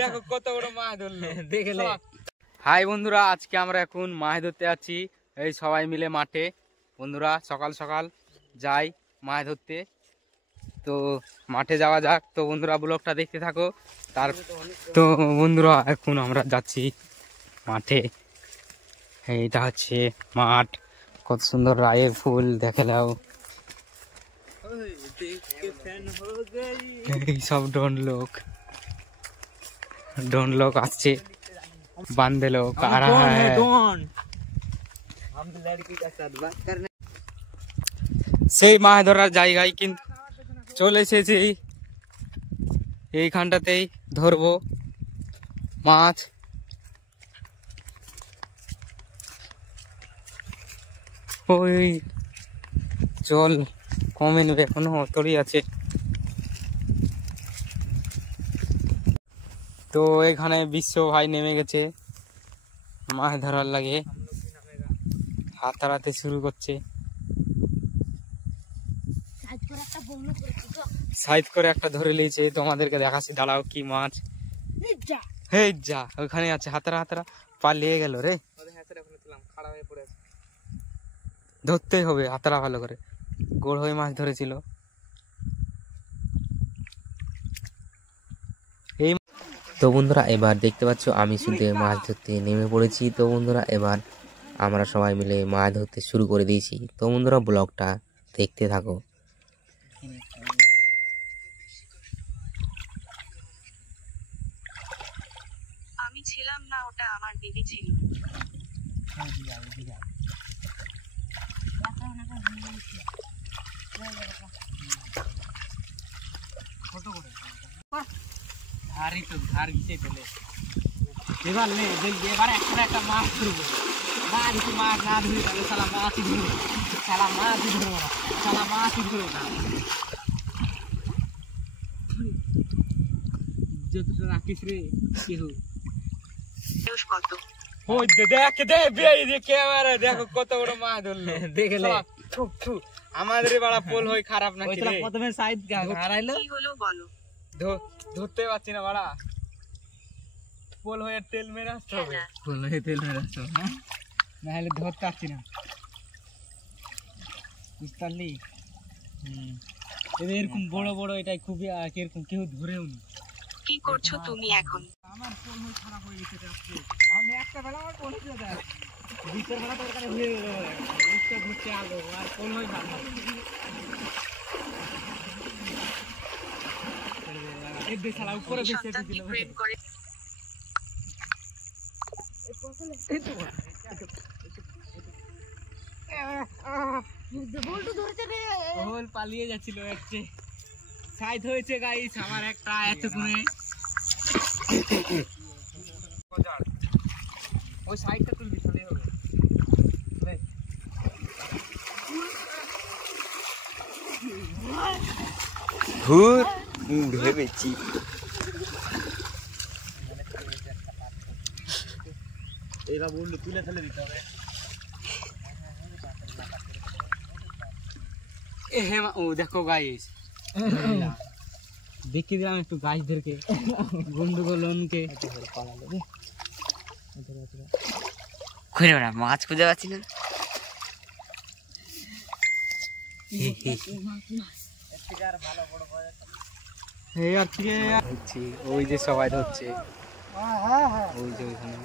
দেখো কত বড় মাছ ধরলো দেখলে। হাই বন্ধুরা, আজকে আমরা এখন মাছ ধরতে যাচ্ছি এই সবাই মিলে মাঠে। বন্ধুরা সকাল সকাল যাই মাছ ধরতে, তো মাঠে যাওয়া যাক। তো বন্ধুরা ব্লগটা দেখতে থাকো। তো বন্ধুরা এখন আমরা যাচ্ছি মাঠে। এইটা হচ্ছে মাঠ, কত সুন্দর রায়ের ফুল দেখে নাও। সব ডন লোক আসছে, বান্ধে লোক আর সেই মাছ ধরার জায়গায় কিন্তু চলে এসেছি। এইখানটাতেই ধরবো মাছ। ওই জল কমে নেবে, এখনো অতই আছে। তো এখানে বিশ্ব ভাই নেমে গেছে মাছ ধরার লাগে, হাত হারাতে শুরু করছে। সাইড করে একটা ধরে নিয়েছে, তোমাদেরকে দেখাচ্ছি, দাঁড়াও কি মাছ। হেই যা, ওখানে আছে, হাতারা পালিয়ে গেল রে। ধরতেই হবে হাতারা ভালো করে, গোড় হয়ে মাছ ধরেছিল। তো বন্ধুরা এবার দেখতে পাচ্ছ আমি শুধু মাছ ধরতে নেমে পড়েছি। তো বন্ধুরা এবার আমরা সবাই মিলে মাছ ধরতে শুরু করে দিয়েছি। তো বন্ধুরা ব্লগটা দেখতে থাকো। আমি ছিলাম না, ওটা আমার দিদি ছিল। এবার একটা মাছ ধরবো, মাছ না ধরি তাহলে সালা মাছই ধরবো, যতটা রাখিস রে কেউ। দেখো কত বড় মাছ ধরলো দেখলে। আমাদের বাড়া পোল হয়ে খারাপ না, প্রথমে সাইড হারাইলো, ধরতে পারছি না বাড়া। পোল হয়ে তেল মেরে আসতে হবে, না হলে ধরতে পারছি না, বুঝতে পারলি। এরকম বড় বড় এটাই খুবই এরকম কেউ ধরেও নি। কি করছো তুমি এখন? আমার পোল হয়ে খারাপ হয়ে গেছে, আমি একটা বেলা আমার পোল হয়ে যায়, ভিতর বেলা তরকারি হয়ে গেল, ঘুরতে আলো আর পোল হয়ে ভালো। উপরে পালিয়ে যাচ্ছিল, সাইড হয়েছে গাইস আমার একটা এতক্ষণে। ওই সাইডটা তুলবি তাহলেই হবে। ভেবেছি এবার বললো তুলে ফেলে দিতে হবে। ও দেখো গাইস, দেখিয়ে দিলাম একটু গাছদেরকে, বন্ধুগুলোকে। মাছ খুঁজে পাচ্ছি না। ওই যে সবাই ধরছে, ওই যে ওইখানে।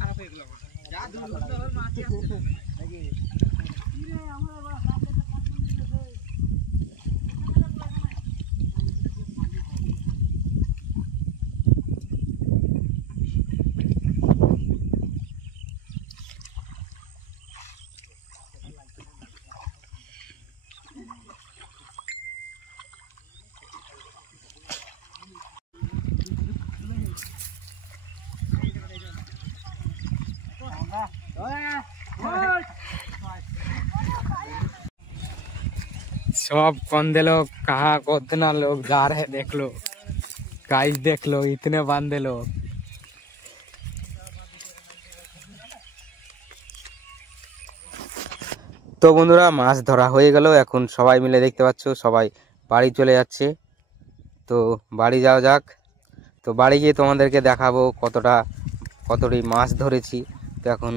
খারাপ হয়ে গেল। सब बंदे लोग कहाँ कितना लोग जा रहे हैं, देख लो गाइस, देख लो इतने बंदे लोग। তো বন্ধুরা মাছ ধরা হয়ে গেল, এখন সবাই মিলে দেখতে পাচ্ছ সবাই বাড়ি চলে যাচ্ছে। তো বাড়ি যাওয়া যাক। তো বাড়ি গিয়ে তোমাদেরকে দেখাবো কতটি মাছ ধরেছি। তো এখন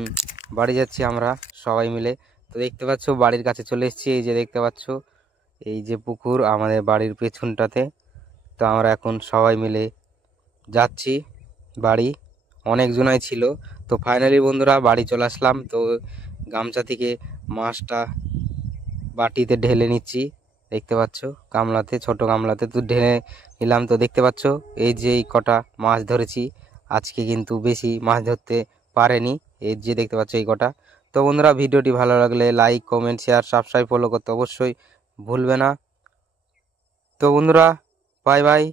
বাড়ি যাচ্ছি আমরা সবাই মিলে। তো দেখতে পাচ্ছ বাড়ির কাছে চলে এসেছি, এই যে দেখতে পাচ্ছ এই যে পুকুর আমাদের বাড়ির পেছনটাতে। তো আমরা এখন সবাই মিলে যাচ্ছি বাড়ি, অনেকজনাই ছিল। তো ফাইনালি বন্ধুরা বাড়ি চলে আসলাম। তো গামছা থেকে মাছটা বাটিতে ঢেলে নিচ্ছি, দেখতে পাচ্ছ গামলাতে, ছোট গামলাতে তো ঢেলে নিলাম। তো দেখতে পাচ্ছ এই যে এই কটা মাছ ধরেছি, আজকে কিন্তু বেশি মাছ ধরতে পারেনি, এই যে দেখতে পাচ্ছ এই কটা। তো বন্ধুরা ভিডিওটি ভালো লাগলে like, comment, share, subscribe, follow করতে অবশ্যই ভুলবে না। তো বন্ধুরা বাই বাই।